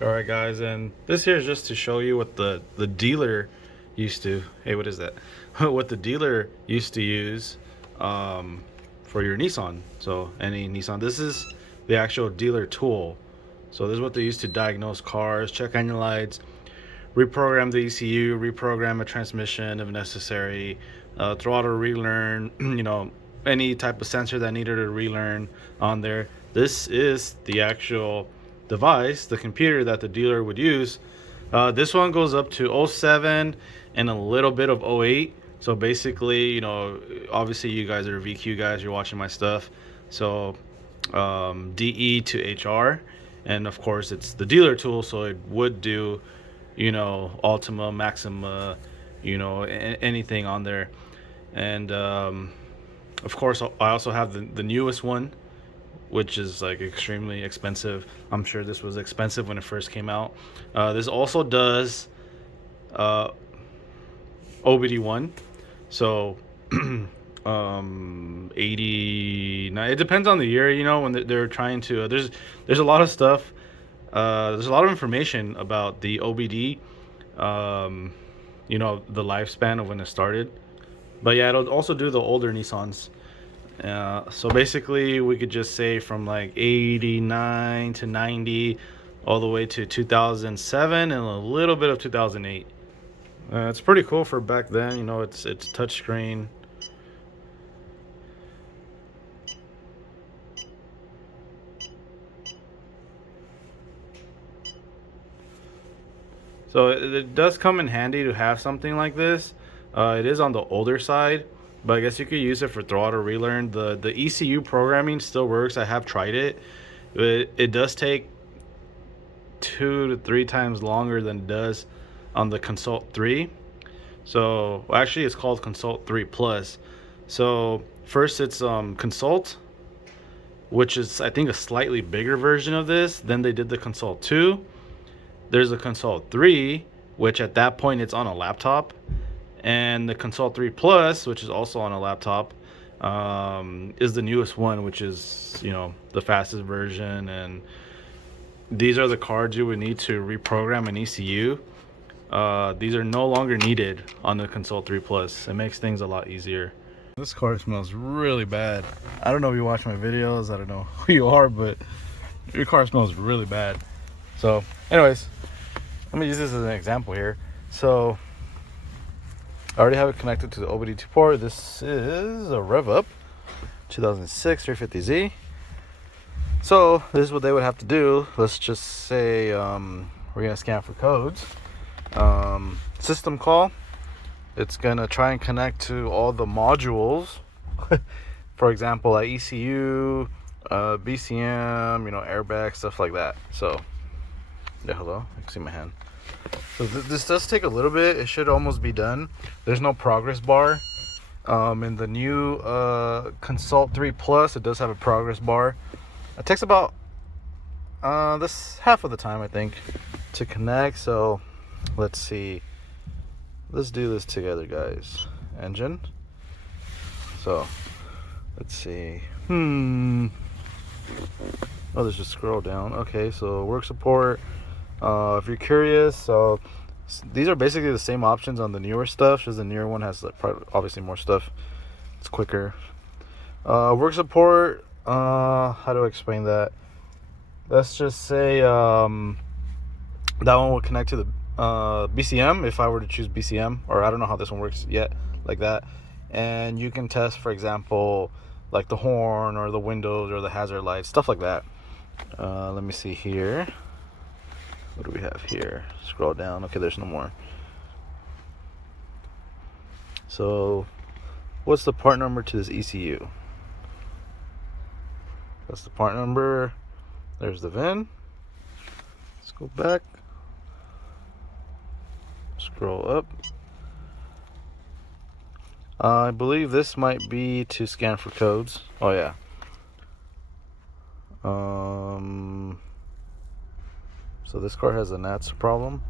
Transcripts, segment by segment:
All right, guys, and this here is just to show you what the dealer used to. Hey, what is that? What the dealer used to use for your Nissan. So any Nissan, this is the actual dealer tool. So this is what they used to diagnose cars, check engine lights, reprogram the ECU, reprogram a transmission if necessary, throttle relearn, any type of sensor that needed to relearn on there. This is the actual device, the computer that the dealer would use. This one goes up to '07 and a little bit of '08. So basically, obviously you guys are VQ guys, you're watching my stuff. So DE to HR. And of course, it's the dealer tool, so it would do Ultima, Maxima, anything on there. And of course, I also have the newest one, which is like extremely expensive. I'm sure this was expensive when it first came out. This also does OBD1. So 89, it depends on the year, when they're trying to there's a lot of stuff, there's a lot of information about the OBD, the lifespan of when it started. But yeah, it'll also do the older Nissans. So basically we could just say from like 89 to 90 all the way to 2007 and a little bit of 2008. It's pretty cool for back then. It's touchscreen. So it does come in handy to have something like this. It is on the older side, but I guess you could use it for throttle relearn. The ECU programming still works. I have tried it. It does take 2 to 3 times longer than it does on the Consult 3. So actually it's called Consult 3 Plus. So first it's Consult, which is I think a slightly bigger version of this. Then they did the Consult 2. There's a Consult 3, which at that point it's on a laptop, and the Consult 3 Plus, which is also on a laptop, is the newest one, which is the fastest version. And these are the cards you would need to reprogram an ECU. These are no longer needed on the Consult 3 Plus. It makes things a lot easier. This car smells really bad. I don't know if you watch my videos. I don't know who you are, but your car smells really bad. So anyways, let me use this as an example here. So I already have it connected to the OBD2 port. This is a Rev Up 2006 350Z. So this is what they would have to do. Let's just say we're gonna scan for codes. System call. It's gonna try and connect to all the modules. For example, like ECU, BCM, airbag, stuff like that. So yeah, hello. I can see my hand. So this does take a little bit. It should almost be done. There's no progress bar. In the new Consult 3 Plus, it does have a progress bar. It takes about this half of the time, I think, to connect. So let's see. Let's do this together, guys. Engine. So let's see. Oh, there's just scroll down. Okay, so work support. If you're curious, so these are basically the same options on the newer stuff, just the newer one has obviously more stuff. It's quicker. Work support, how do I explain that? Let's just say that one will connect to the BCM if I were to choose BCM, or I don't know how this one works yet, like that. And you can test, for example, like the horn or the windows or the hazard lights, stuff like that. Let me see here. What do we have here? Scroll down. Okay, there's no more. So what's the part number to this ECU? That's the part number. There's the VIN. Let's go back. Scroll up. I believe this might be to scan for codes. Oh yeah. So this car has a NATS problem.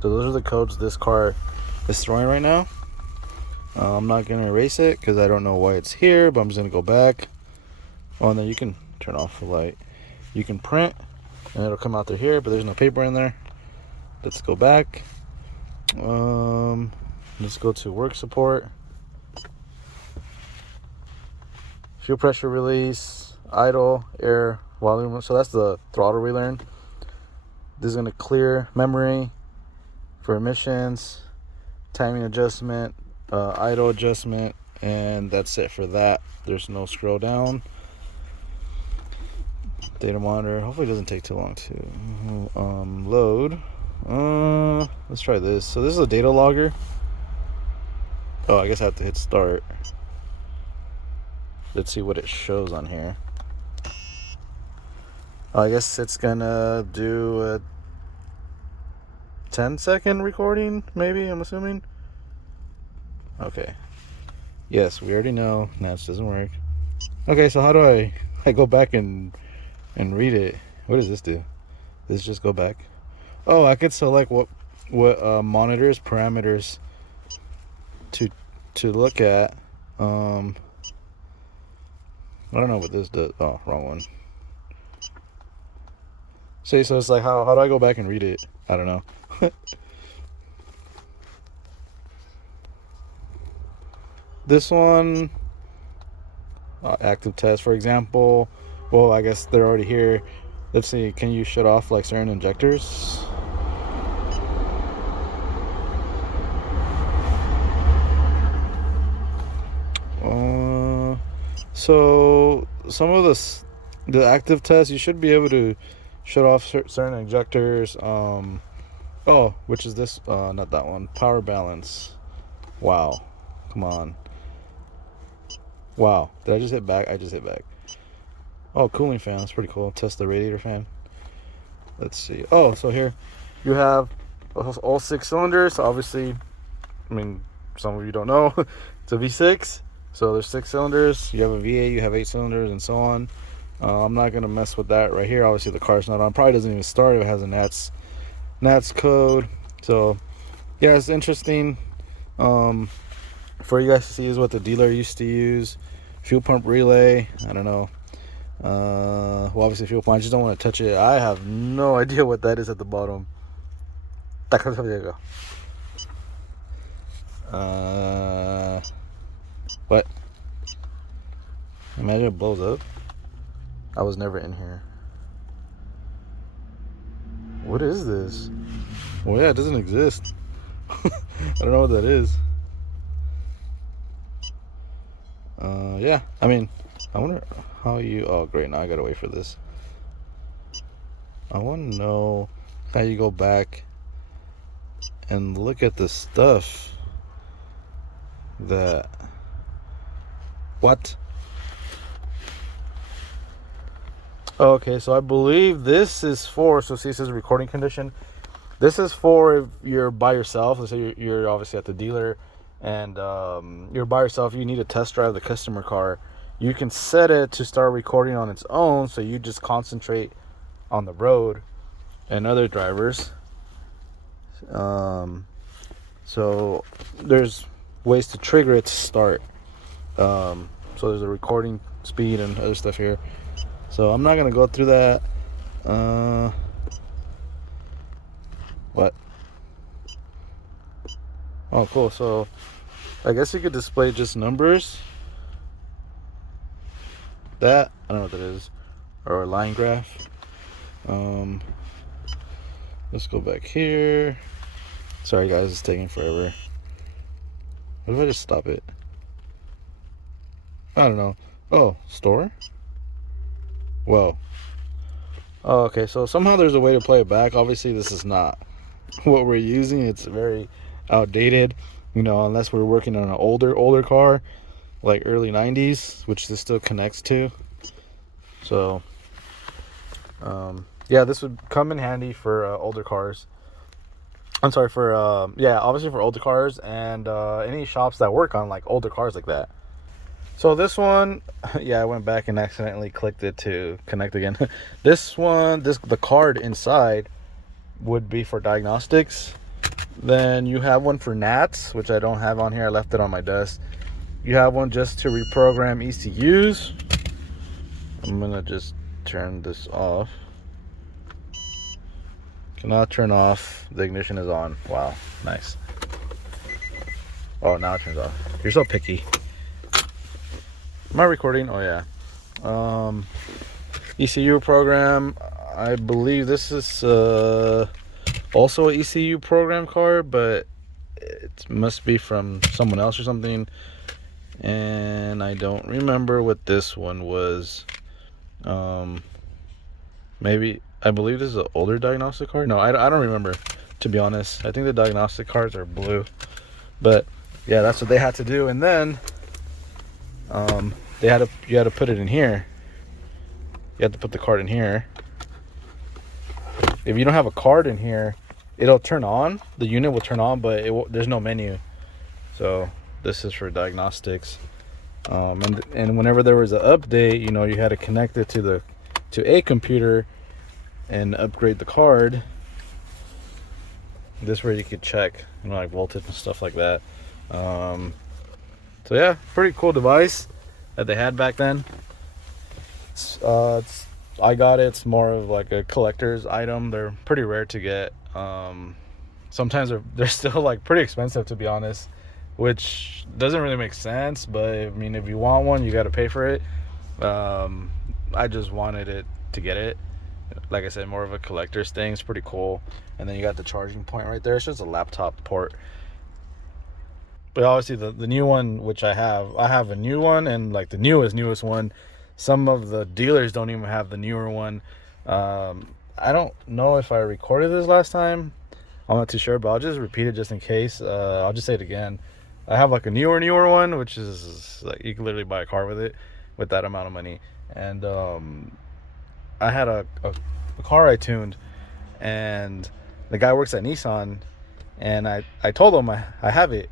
So those are the codes this car is throwing right now. I'm not going to erase it because I don't know why it's here, but I'm just going to go back. Oh, and then you can turn off the light. You can print and it'll come out through here, but there's no paper in there. Let's go back. Let's go to work support. Fuel pressure release, idle, air, volume. So that's the throttle relearn. This is going to clear memory for emissions, timing adjustment, idle adjustment, and that's it for that. There's no scroll down. Data monitor. Hopefully it doesn't take too long to load. Let's try this. So this is a data logger. Oh, I guess I have to hit start. Let's see what it shows on here. I guess it's gonna do a 10-second recording, maybe, I'm assuming. Okay. Yes, we already know Nats doesn't work. Okay, so how do I go back and read it? What does this do? Does this just go back? Oh, I could select what monitors, parameters to look at. I don't know what this does. Oh, wrong one. See, so it's like, how do I go back and read it? I don't know. This one, active test, for example. Well, I guess they're already here. Let's see, can you shut off like certain injectors? So some of the active tests, you should be able to shut off certain injectors. Oh, which is this? Not that one. Power balance. Wow, come on. Wow, did I just hit back? I just hit back. Oh, cooling fan. That's pretty cool. Test the radiator fan. Let's see. Oh, so here you have all 6 cylinders. Obviously, I mean, some of you don't know. It's a V6. So there's 6 cylinders. You have a V8, you have 8 cylinders, and so on. I'm not gonna mess with that right here. Obviously, the car's not on. Probably doesn't even start. It has a NATS code. So yeah, it's interesting for you guys to see is what the dealer used to use. Fuel pump relay. I don't know. Well, obviously fuel pump. I just don't want to touch it. I have no idea what that is at the bottom. There you go. What? Imagine it blows up. I was never in here. What is this? Well, yeah, it doesn't exist. I don't know what that is. Yeah, I mean, I wonder how you... Oh, great, now I gotta wait for this. I want to know how you go back and look at the stuff that... What? Okay, so I believe this is for... So see, it says recording condition. This is for if you're by yourself. Let's say you're obviously at the dealer and you're by yourself. You need to test drive the customer car. You can set it to start recording on its own, so you just concentrate on the road and other drivers. So there's ways to trigger it to start. So there's a recording speed and other stuff here. So I'm not gonna go through that. What? Oh, cool. So I guess you could display just numbers. That, I don't know what that is. Or a line graph. Let's go back here. Sorry guys, it's taking forever. What if I just stop it? I don't know. Oh, store? Whoa. Oh, okay, so somehow there's a way to play it back. Obviously this is not what we're using. It's very outdated, you know, unless we're working on an older car like early 90s, which this still connects to. So yeah, this would come in handy for older cars. I'm sorry, for yeah, obviously for older cars and any shops that work on like older cars like that. So this one, yeah, I went back and accidentally clicked it to connect again. This one, the card inside would be for diagnostics. Then you have one for NATS, which I don't have on here. I left it on my desk. You have one just to reprogram ECUs. I'm gonna just turn this off. Cannot turn off. The ignition is on. Wow, nice. Oh, now it turns off. You're so picky. Am I recording? Oh yeah. ECU program. I believe this is also a ECU program card, but it must be from someone else or something. And I don't remember what this one was. Maybe, I believe this is an older diagnostic card. No, I don't remember, to be honest. I think the diagnostic cards are blue. But yeah, that's what they had to do. And then you had to put it in here. You have to put the card in here. If you don't have a card in here, it'll turn on. The unit will turn on, but there's no menu. So this is for diagnostics. And whenever there was an update, you know, you had to connect it to a computer and upgrade the card. This is where you could check, you know, like voltage and stuff like that. So yeah, pretty cool device that they had back then. I got it. It's more of like a collector's item. They're pretty rare to get. Sometimes they're still like pretty expensive, to be honest, which doesn't really make sense. But I mean, if you want one, you got to pay for it. I just wanted it to get it. Like I said, more of a collector's thing. It's pretty cool. And then you got the charging point right there. It's just a laptop port. But obviously the new one, which I have a new one, and like the newest one. Some of the dealers don't even have the newer one. I don't know if I recorded this last time. I'm not too sure, but I'll just repeat it just in case. I'll just say it again. I have like a newer one, which is like you can literally buy a car with it, with that amount of money. And I had a car I tuned, and the guy works at Nissan, and I told him I have it.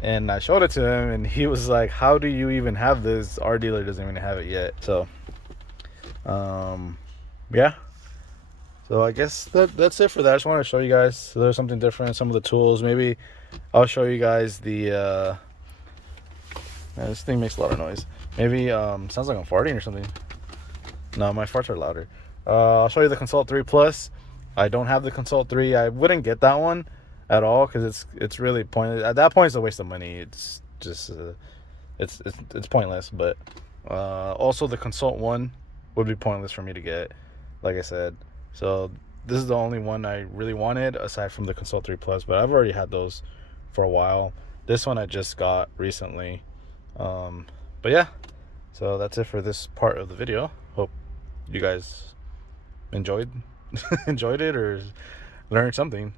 And I showed it to him, and he was like, how do you even have this? Our dealer doesn't even have it yet. So yeah, so I guess that's it for that. I just wanted to show you guys, so there's something different, some of the tools. Maybe I'll show you guys the man, this thing makes a lot of noise. Maybe sounds like I'm farting or something. No, my farts are louder. I'll show you the Consult 3 Plus. I don't have the Consult 3. I wouldn't get that one at all, because it's really pointless. At that point, it's a waste of money. It's just it's pointless. But also the Consult 1 would be pointless for me to get, like I said. So this is the only one I really wanted aside from the Consult 3 Plus, but I've already had those for a while. This one I just got recently. But yeah, so that's it for this part of the video. Hope you guys enjoyed it or learned something.